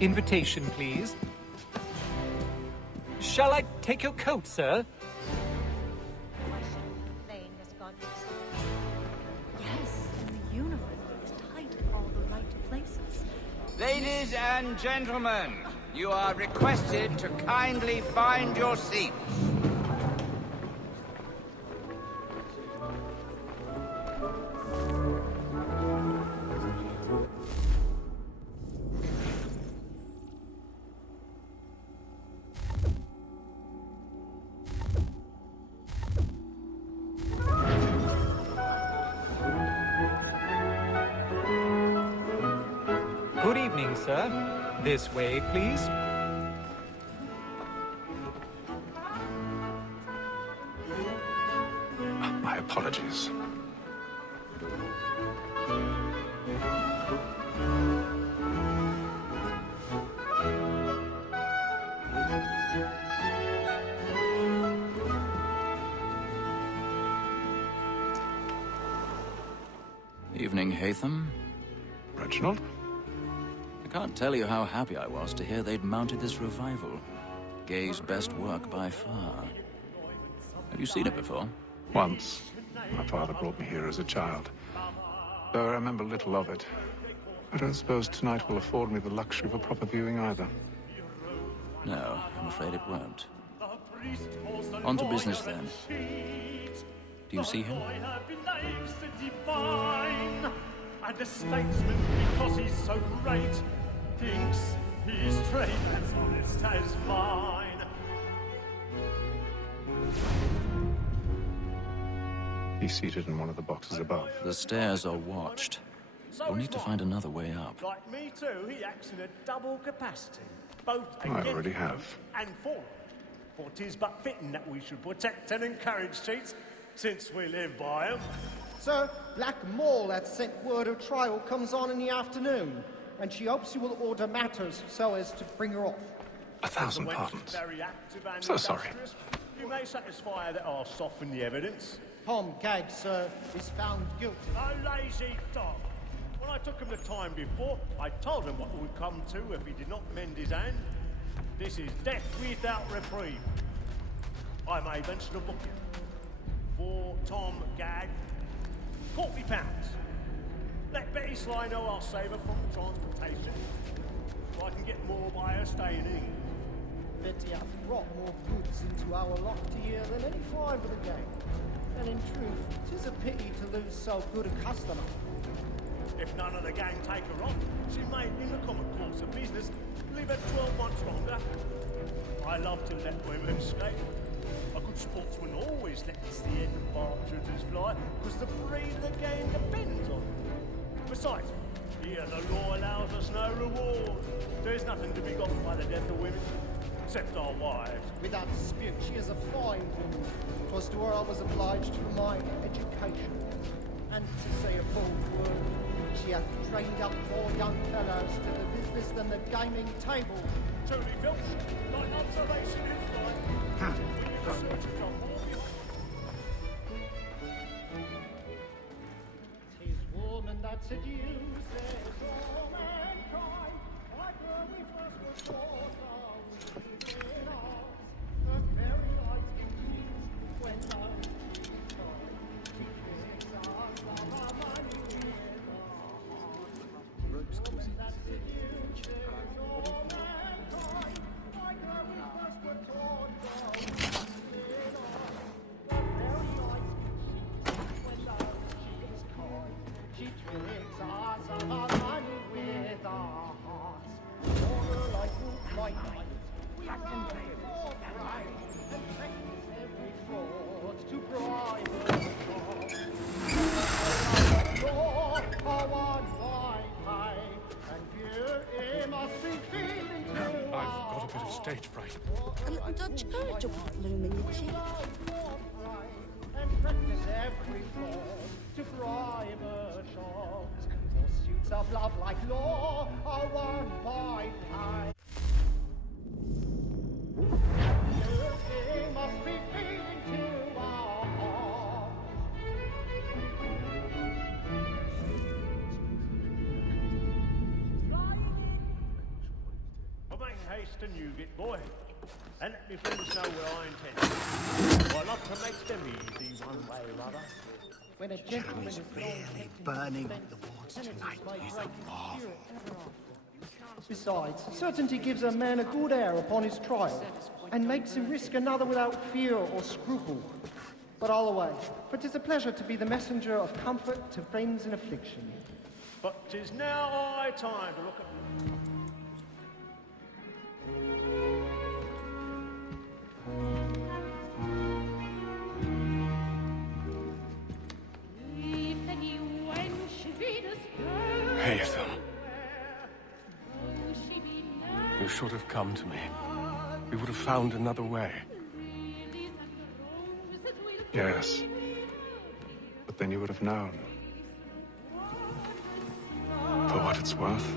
Invitation, please. Shall I take your coat, sir? Yes, and the uniform is tied in all the right places. Ladies and gentlemen, you are requested to kindly find your seats. Good evening, sir. This way, please. My apologies. Evening, Hatham. Reginald? I can't tell you how happy I was to hear they'd mounted this revival. Gay's best work by far. Have you seen it before? Once. My father brought me here as a child. Though I remember little of it. I don't suppose tonight will afford me the luxury of a proper viewing either. No, I'm afraid it won't. On to business then. Do you see him? And the statesman, because he's so great, thinks his trade as honest as mine. He's seated in one of the boxes above. The stairs are watched. We'll need to find another way up. Like me too, he acts in a double capacity. Both I against already have. and for. For 'tis but fitting that we should protect and encourage cheats, since we live by 'em. Sir, Black Mall had sent word her trial comes on in the afternoon, and she hopes you will order matters so as to bring her off. 1,000 When pardons. she's very active and So sorry. industrious, you may satisfy her that I'll soften the evidence. Tom Gag, sir, is found guilty. A lazy dog. When I took him the time before, I told him what would come to if he did not mend his hand. This is death without reprieve. I may venture to book him. For Tom Gag, £40. Let Betty Sly know I'll save her from transportation, so I can get more by her staying in England. Betty hath brought more goods into our loft here than any five of the gang. And in truth, 'tis a pity to lose so good a customer. If none of the gang take her on, she may, in the common course of business, live her 12 months longer. I love to let women escape. A good sportsman always lets the end of partridges fly, because the breed of the game depends on it. Besides, here the law allows us no reward. There's nothing to be got by the death of women, except our wives. Without dispute, she is a fine woman. 'Twas to her I was obliged for my education. And to say a bold word, she hath trained up more young fellows to the business than the gaming table. Truly, Filch, like observation is right. We research is on board. 'Tis woman that seduces all mankind, like her we first were taught within us. The very light in sheets when love is gone. She tricks us of our money with us. Woman that seduces all mankind, like her we first were taught within us. The very light in sheets when love is gone. She tricks us of our money with our hearts. Order like roof by night. We run for pride and practice every fraud to bribe the law. Are one by eye, and beauty must be feeding to I've got a bit of stage fright. A little Dutch courage will bloom in your cheek. and practice every fraud to bribe a shop. Pursuits of love like law are won by time. Beauty must be feeding to our hearts. Flying to Newgate, boy. And let me friends know where I intend. Well, I'd love to make them easy one way or other. When a gentleman is really burning the wards tonight, he's a marvel. Besides, certainty gives a man a good air upon his trial, and makes him risk another without fear or scruple. But all away, for 'tis a pleasure to be the messenger of comfort to friends in affliction. But 'tis now high time to look at... Haytham. You should have come to me. We would have found another way. Yes. But then you would have known. For what it's worth,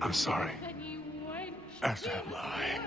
I'm sorry. As am I.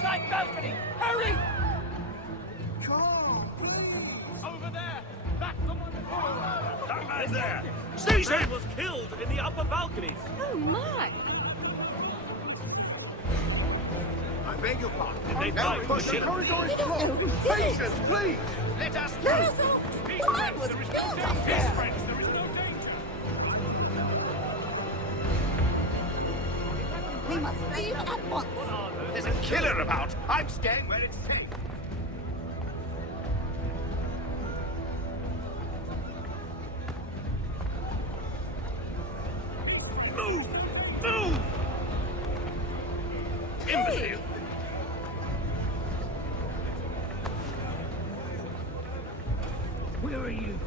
Side balcony! Hurry! Over there! Back from one corner! That man there! Seize him! Was killed in the upper balconies! Oh my! I beg your pardon. Did they fight? But the corridor is blocked! Patience, please! Let us Let us out! The man was killed up there! Friends, there is no danger! We must leave at once! There's a killer about. I'm staying where it's safe. Move! Move! Imbecile! Where are you going?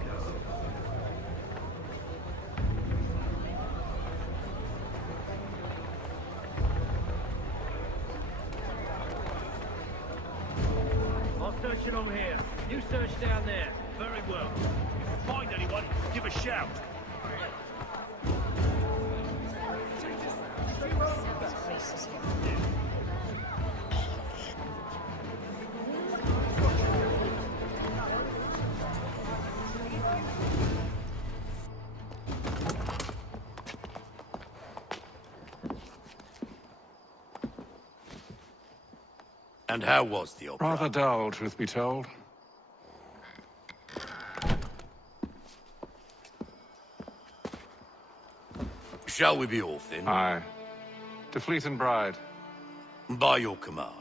Search along here. You search down there. Very well. If you find anyone, give a shout. And how was the opera? Rather dull, truth be told. Shall we be off then? Aye. To Fleet and Bride. By your command.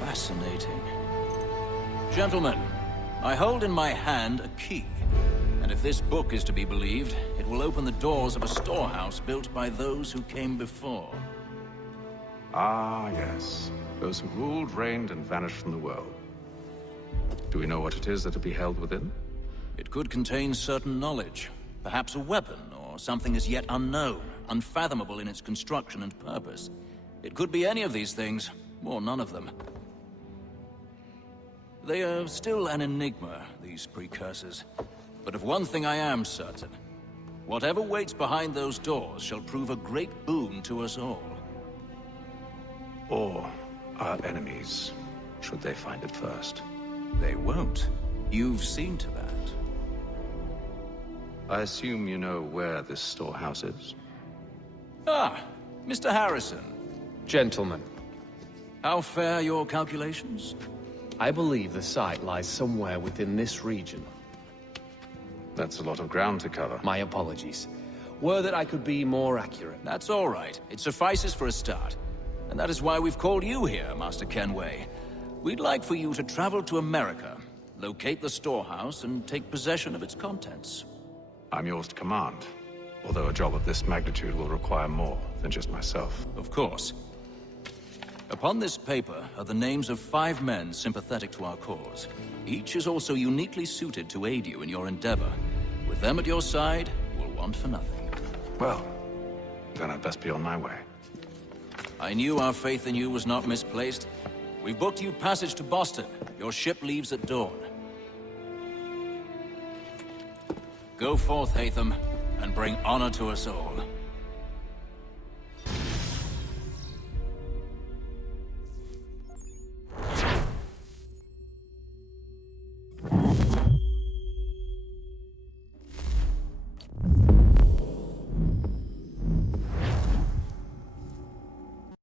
Fascinating. Gentlemen, I hold in my hand a key. And if this book is to be believed, it will open the doors of a storehouse built by those who came before. Ah, yes. Those who ruled, reigned, and vanished from the world. Do we know what it is that will be held within? It could contain certain knowledge. Perhaps a weapon, or something as yet unknown, unfathomable in its construction and purpose. It could be any of these things, or none of them. They are still an enigma, these precursors. But of one thing I am certain. Whatever waits behind those doors shall prove a great boon to us all. Or our enemies, should they find it first. They won't. You've seen to that. I assume you know where this storehouse is? Ah, Mr. Harrison. Gentlemen, How fare your calculations? I believe the site lies somewhere within this region. That's a lot of ground to cover. My apologies. Were that I could be more accurate. That's all right. It suffices for a start. And that is why we've called you here, Master Kenway. We'd like for you to travel to America, locate the storehouse, and take possession of its contents. I'm yours to command. Although a job of this magnitude will require more than just myself. Of course. Upon this paper are the names of 5 men sympathetic to our cause. Each is also uniquely suited to aid you in your endeavor. With them at your side, you will want for nothing. Well, then I'd best be on my way. I knew our faith in you was not misplaced. We've booked you passage to Boston. Your ship leaves at dawn. Go forth, Hatham, and bring honor to us all.